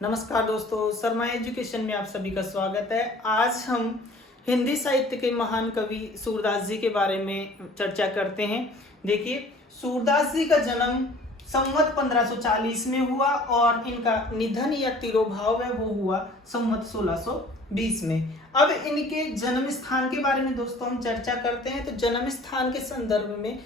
नमस्कार दोस्तों, शर्मा एजुकेशन में आप सभी का स्वागत है। आज हम हिंदी साहित्य के महान कवि सूरदास जी के बारे में चर्चा करते हैं। देखिए, सूरदास जी का जन्म संवत 1540 में हुआ और इनका निधन या तिरोभाव है वो हुआ संवत 1620 में। अब इनके जन्म स्थान के बारे में दोस्तों हम चर्चा करते हैं। तो जन्म स्थान के संदर्भ में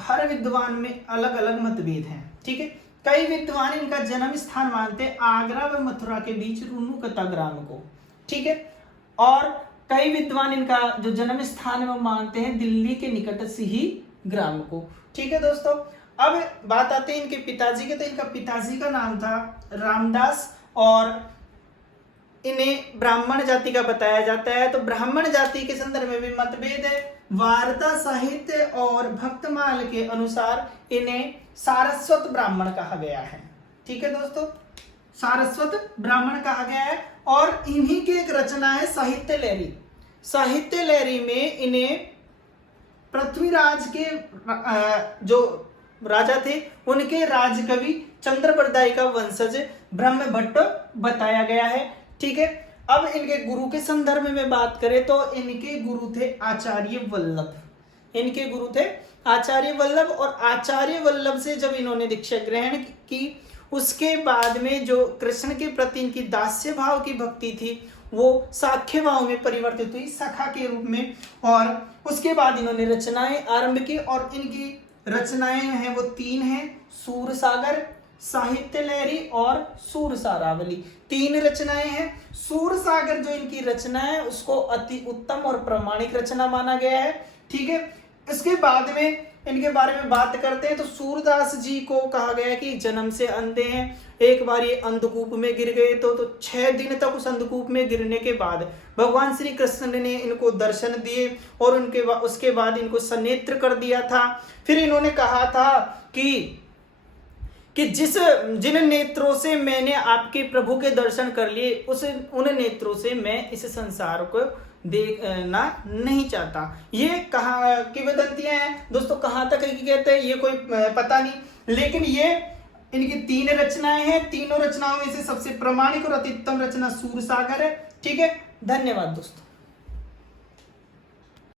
हर विद्वान में अलग अलग मतभेद हैं। ठीक है, कई विद्वान इनका जन्म स्थान मानते हैं आगरा व मथुरा के बीच रुनुकता ग्राम को। ठीक है, और कई विद्वान इनका जो जन्म स्थान है वो मानते हैं दिल्ली के निकट सिही ग्राम को। ठीक है दोस्तों, अब बात आते हैं इनके पिताजी के। तो इनका पिताजी का नाम था रामदास और इन्हें ब्राह्मण जाति का बताया जाता है। तो ब्राह्मण जाति के संदर्भ में भी मतभेद है। वार्ता साहित्य और भक्तमाल के अनुसार इन्हें सारस्वत ब्राह्मण कहा गया है। ठीक है दोस्तों, सारस्वत ब्राह्मण कहा गया है। और इन्हीं की एक रचना है साहित्य लहरी। साहित्य लहरी में इन्हें पृथ्वीराज के जो राजा थे उनके राजकवि चंद्रबरदाई का वंशज ब्रह्मभट्ट बताया गया है। ठीक है, अब इनके गुरु के संदर्भ में बात करें तो इनके गुरु थे आचार्य वल्लभ। इनके गुरु थे आचार्य वल्लभ और आचार्य वल्लभ से जब इन्होंने दीक्षा ग्रहण की उसके बाद में जो कृष्ण के प्रति इनकी दास्य भाव की भक्ति थी वो साख्य भाव में परिवर्तित हुई, सखा के रूप में। और उसके बाद इन्होंने रचनाएं आरंभ की और इनकी रचनाएं हैं वो तीन हैं, सूरसागर, साहित्य लहरी और सूरसारावली। तीन रचनाएं हैं। सूरसागर जो इनकी रचना है उसको अति उत्तम और प्रामाणिक रचना माना गया है। ठीक है, इसके बाद में इनके बारे में बात करते हैं। तो सूरदास जी को कहा गया है कि जन्म से अंधे हैं। एक बार ये अंधकूप में गिर गए तो 6 दिन तक उस अंधकूप में गिरने के बाद भगवान श्री कृष्ण ने इनको दर्शन दिए और उसके बाद इनको सनेत्र कर दिया था। फिर इन्होंने कहा था कि जिन नेत्रों से मैंने आपके प्रभु के दर्शन कर लिए उन नेत्रों से मैं इस संसार को देखना नहीं चाहता। ये कहाँ की वदंतियां हैं दोस्तों, कहाँ तक की कहते हैं ये कोई पता नहीं, लेकिन ये इनकी 3 रचनाएं हैं। तीनों रचनाओं में से सबसे प्रामाणिक और अति उत्तम रचना सूरसागर है। ठीक है, धन्यवाद दोस्तों।